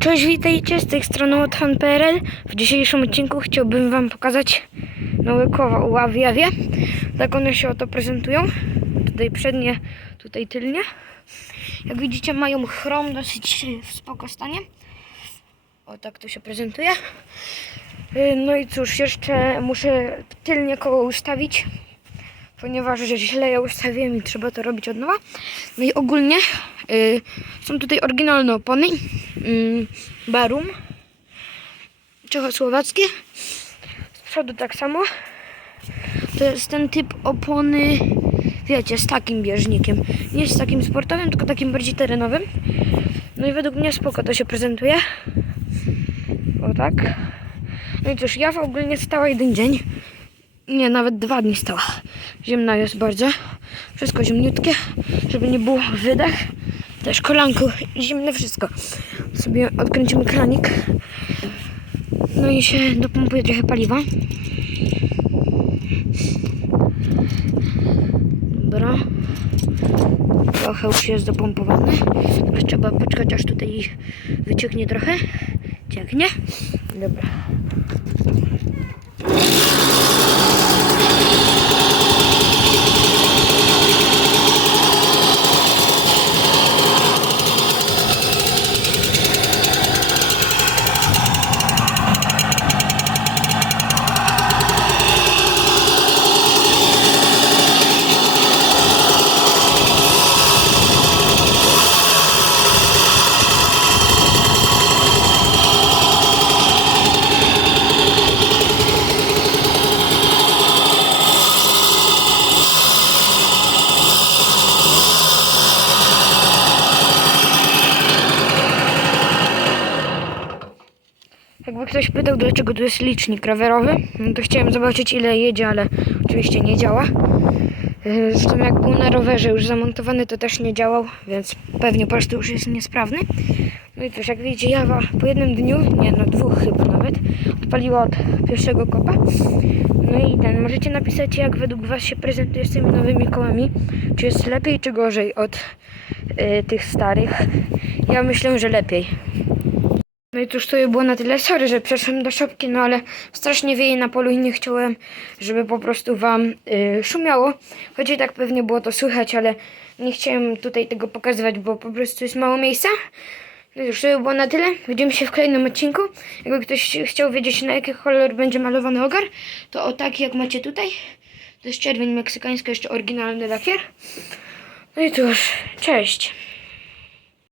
Cześć, witajcie z tej strony Łotwan.pl. W dzisiejszym odcinku chciałbym Wam pokazać nowe koła u. Tak one się oto prezentują. Tutaj przednie, tutaj tylnie. Jak widzicie mają chrom dosyć w spoko stanie. O tak to się prezentuje. Y, No i cóż, jeszcze muszę tylnie koło ustawić, ponieważ źle je ustawiłem i trzeba to robić od nowa. No i ogólnie y, są tutaj oryginalne opony. Y, Barum. Czechosłowackie. Z przodu tak samo. To jest ten typ opony, wiecie, z takim bieżnikiem. Nie z takim sportowym, tylko takim bardziej terenowym. No i według mnie spoko to się prezentuje. O tak. No i cóż, ja ogólnie stała jeden dzień. Nie, nawet dwa dni stała. Ziemna jest bardzo. Wszystko ziemniutkie, żeby nie było wydech. Też kolanko zimne, wszystko. Sobie odkręcimy kranik. No i się dopompuje trochę paliwa. Dobra. Trochę już jest dopompowane. Teraz trzeba poczekać aż tutaj wycieknie trochę. Cieknie. Dobra. Ktoś pytał, dlaczego tu jest licznik rowerowy, no to chciałem zobaczyć ile jedzie, ale oczywiście nie działa. Yy, Zresztą jak był na rowerze już zamontowany, to też nie działał, więc pewnie po prostu już jest niesprawny. No i cóż, jak widzicie, Jawa po jednym dniu, nie no dwóch chyba nawet, odpaliła od pierwszego kopa. No i ten, możecie napisać jak według Was się prezentuje z tymi nowymi kołami. Czy jest lepiej, czy gorzej od yy, tych starych. Ja myślę, że lepiej. No i cóż, to by było na tyle. Sorry, że przeszłem do szopki, no ale strasznie wieje na polu i nie chciałem, żeby po prostu wam y, szumiało. Choć i tak pewnie było to słychać, ale nie chciałem tutaj tego pokazywać, bo po prostu jest mało miejsca. No i cóż, to by było na tyle. Widzimy się w kolejnym odcinku. Jakby ktoś chciał wiedzieć, na jaki kolor będzie malowany ogar, to o taki jak macie tutaj. To jest czerwień meksykańska, jeszcze oryginalny lakier. No i cóż, cześć.